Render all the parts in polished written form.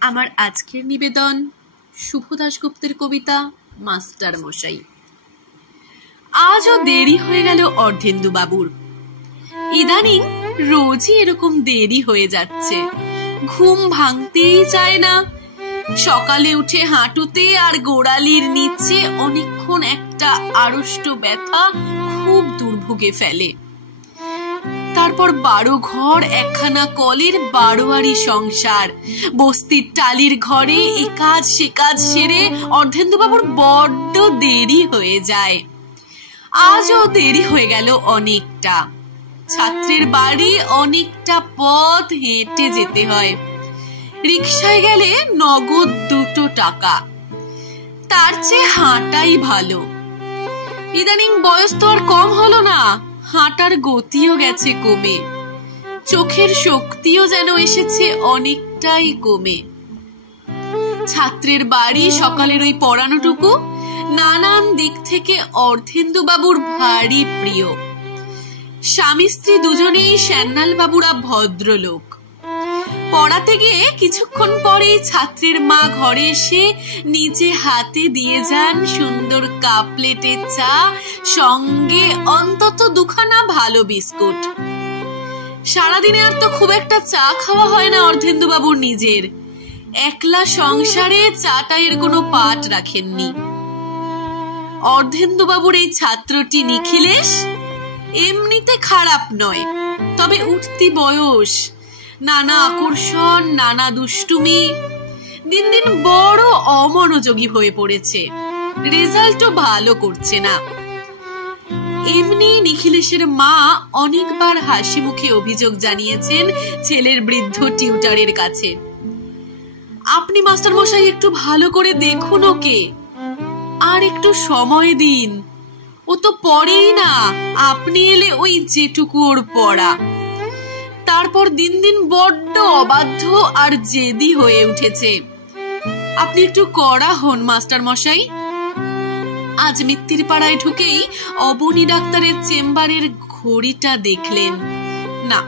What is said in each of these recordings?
আমার আজকের নিবেদন শুভ দাশগুপ্তের কবিতা মাস্টার মশাই। আজও দেরি হয়ে গেল অর্ধেন্দু বাবুর। ইদানিং রোজই এরকম দেরি হয়ে যাচ্ছে, ঘুম ভাঙতেই চায় না। সকালে উঠে হাঁটুতে আর গোড়ালির নিচে অনেকক্ষণ একটা আড়ষ্ট ব্যথা খুব দুর্ভোগে ফেলে। তারপর 12 ঘর একখানা কলের 12 সংসার, বস্তির টালির ঘরে এ কাজ সে কাজ সেরে অর্ধেন্দু বাবুর বড্ড দেরি হয়ে যায়। আজও দেরি হয়ে গেল অনেকটা। ছাত্রের বাড়ি অনেকটা পথ হেঁটে যেতে হয়। রিকশায় গেলে নগদ 2 টাকা, তার চেয়ে হাঁটাই ভালো। ইদানিং বয়স তো আর কম হলো না, হাঁটার গতিও গেছে কমে, চোখের শক্তিও যেন এসেছে অনেকটাই কমে। ছাত্রের বাড়ি সকালের ওই পড়ানোটুকু নানান দিক থেকে অর্ধেন্দু বাবুর ভারী প্রিয়। স্বামী স্ত্রী দুজনেই শ্যান্নাল বাবুরা ভদ্রলোক। পড়াতে গিয়ে কিছুক্ষণ পরেই ছাত্রের মা ঘরে এসে নিজে হাতে দিয়ে যান সুন্দর কাপ প্লেটের চা, সঙ্গে অন্তত 2খানা ভালো বিস্কুট। সারাদিনে আর তো খুব একটা চা খাওয়া হয় না অর্ধেন্দু বাবুর নিজের। একলা সংসারে চাটা এর কোনো পাট রাখেননি। অর্ধেন্দু বাবুর এই ছাত্রটি নিখিলেশ এমনিতে খারাপ নয়, তবে উঠতি বয়স, নানা আকর্ষণ, নানা দুষ্টুমি, দিন দিন বড় অমনোযোগী হয়ে পড়েছে, রেজাল্টও ভালো করছে না। এমনি নিখিলেশের মা অনেকবার হাসি মুখে অভিযোগ জানিয়েছেন ছেলের বৃদ্ধ টিউটারের কাছে। আপনি মাস্টার মশাই একটু ভালো করে দেখুন ওকে, আর একটু সময় দিন, ও তো পড়েই না, আপনি এলে ওই যেটুকু ওর পড়া। তারপর দিন দিন বড্ড অবাধ্য আর জেদি হয়ে উঠেছে। আপনি একটু কড়া হন মাস্টার মশাই। আজ মিত্তির পাড়ায় ঢুকেই অবনী ডাক্তারের চেম্বারের ঘড়িটা দেখলেন না,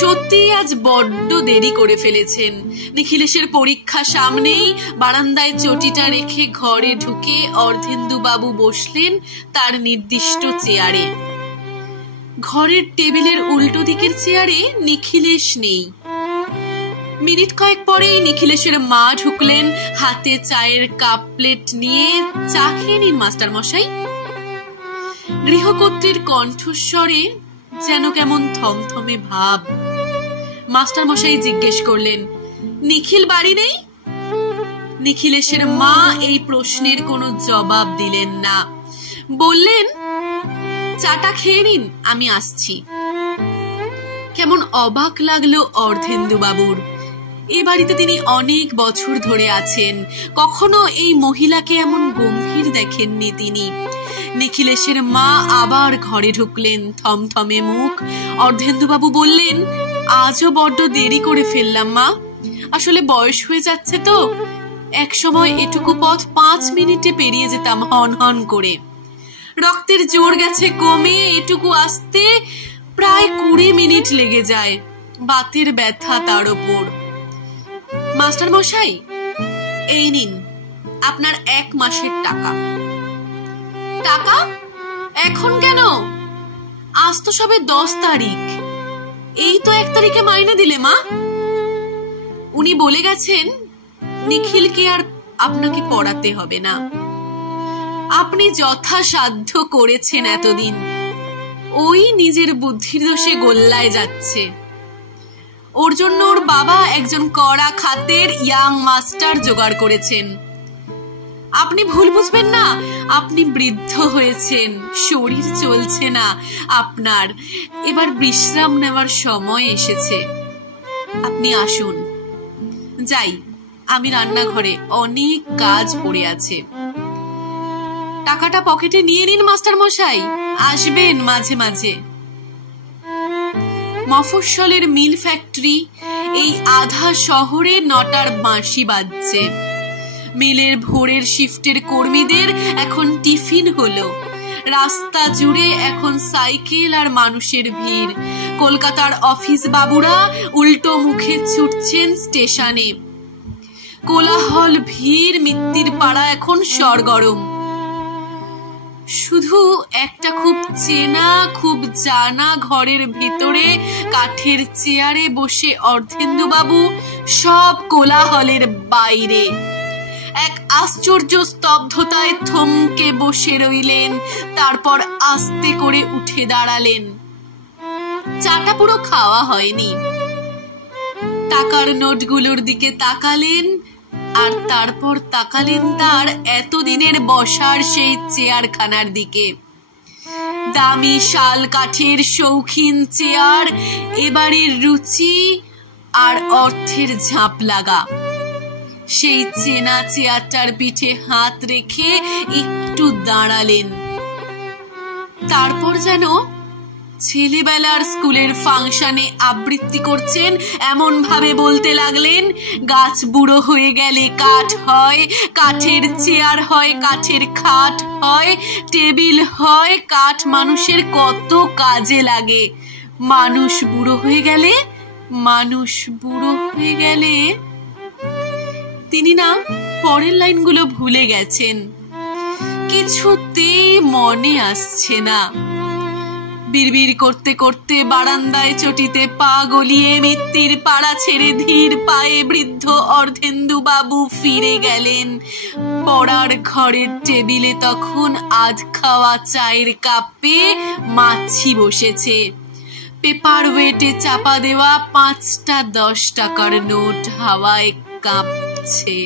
সত্যি আজ বড্ড দেরি করে ফেলেছেন। নিখিলেশের পরীক্ষা সামনেই বারান্দায় চটিটা রেখে ঘরে ঢুকে অর্ধেন্দু বাবু বসলেন তার নির্দিষ্ট চেয়ারে। ঘরের টেবিলের উল্টো দিকের চেয়ারে নিখিলেশ নেই। মিনিট কয়েক পরেই নিখিলেশের মা ঢুকলেন হাতে চায়ের কাপ প্লেট নিয়ে। চা খেয়ে নিন মাস্টার মশাই। গৃহকর্ত্রীর কণ্ঠস্বরে যেন কেমন থমথমে ভাব। মাস্টার মশাই জিজ্ঞেস করলেন, নিখিল বাড়ি নেই? নিখিলেশের মা এই প্রশ্নের কোনো জবাব দিলেন না, বললেন, চাটা খেয়ে নিন, আমি আসছি। কেমন অবাক লাগলো অর্ধেন্দু বাবুর। এ বাড়িতে তিনি অনেক বছর ধরে আছেন, কখনো এই মহিলাকে এমন গম্ভীর দেখেননি তিনি। নিখিলেশের মা আবার ঘরে ঢুকলেন, থমথমে মুখ। অর্ধেন্দু বাবু বললেন, আজও বড্ড দেরি করে ফেললাম মা, আসলে বয়স হয়ে যাচ্ছে তো। এক সময় এটুকু পথ 5 মিনিটে পেরিয়ে যেতাম হন হন করে। রক্তের জোর গেছে কমে, এটুকু আসতে প্রায় 20 মিনিট লেগে যায়, বাতের ব্যথা তার ওপর। মাস্টার মশাই, এই নিন আপনার 1 মাসের টাকা। টাকা? এখন কেন? আজ তো সবে 10 তারিখ, এই তো 1 তারিখে মাইনে দিলে মা। উনি বলে গেছেন নিখিলকে আর আপনাকে পড়াতে হবে না, আপনি যথাসাধ্য করেছেন এতদিন, ওই নিজের বুদ্ধির দোষে গোল্লায় যাচ্ছে। ওর জন্য ওর বাবা একজন কড়া খাতের ইয়াং মাস্টার জোগাড় করেছেন। আপনি ভুল বুঝবেন না, আপনি বৃদ্ধ হয়েছেন, শরীর চলছে না আপনার, এবার বিশ্রাম নেওয়ার সময় এসেছে। আপনি আসুন। যাই, আমি রান্নাঘরে, অনেক কাজ পড়ে আছে। টাকাটা পকেটে নিয়ে নিন মাস্টার মশাই, আসবেন মাঝে মাঝে। মফস্বলের মিল ফ্যাক্টরি, এই আধা শহরে 9টার বাঁশি বাজছে। মিলের ভোরের শিফটের কর্মীদের এখন টিফিন হলো। রাস্তা জুড়ে এখন সাইকেল আর মানুষের ভিড়। কলকাতার অফিস বাবুরা উল্টো মুখে ছুটছেন স্টেশনে। কোলাহল, ভিড়, মিত্তির পাড়া এখন সরগরম। শুধু একটা খুব চেনা, খুব জানা ঘরের ভিতরে কাঠের চেয়ারে বসে অর্ধেন্দু বাবু সব কোলাহলের বাইরে এক আশ্চর্য স্তব্ধতায় থমকে বসে রইলেন। তারপর আস্তে করে উঠে দাঁড়ালেন। চাটা পুরো খাওয়া হয়নি। টাকার নোটগুলোর দিকে তাকালেন, আর তারপর তাকালেন তার এতদিনের বসার সেই চেয়ারখানার দিকে। দামি শাল কাঠের শৌখিন চেয়ার, এবারের রুচি আর অর্থের ঝাঁপ লাগা। সেই চেনা চেয়ারটার পিঠে হাত রেখে একটু দাঁড়ালেন। তারপর যেন ছেলেবেলার স্কুলের ফাংশনে আবৃত্তি করছেন এমন ভাবে বলতে লাগলেন, গাছ বুড়ো হয়ে গেলে কাঠ হয়, কাঠের চেয়ার হয়, কাঠের খাট হয়, টেবিল হয়, কাঠ মানুষের কত কাজে লাগে। মানুষ বুড়ো হয়ে গেলে, মানুষ বুড়ো হয়ে গেলে। তিনি না পরের লাইনগুলো ভুলে গেছেন, কিছুতেই মনে আসছে না। বিড়বিড় করতে করতে বারান্দায় চটিতে পা গলিয়ে মিত্তির পাড়া ছেড়ে ধীর পায়ে বৃদ্ধ অর্ধেন্দু বাবু ফিরে গেলেন। পড়ার ঘরের টেবিলে তখন আধ খাওয়া চায়ের কাপে মাছি বসেছে। পেপার ওয়েটে চাপা দেওয়া 5টা 10 টাকার নোট হাওয়ায় কাঁপছে।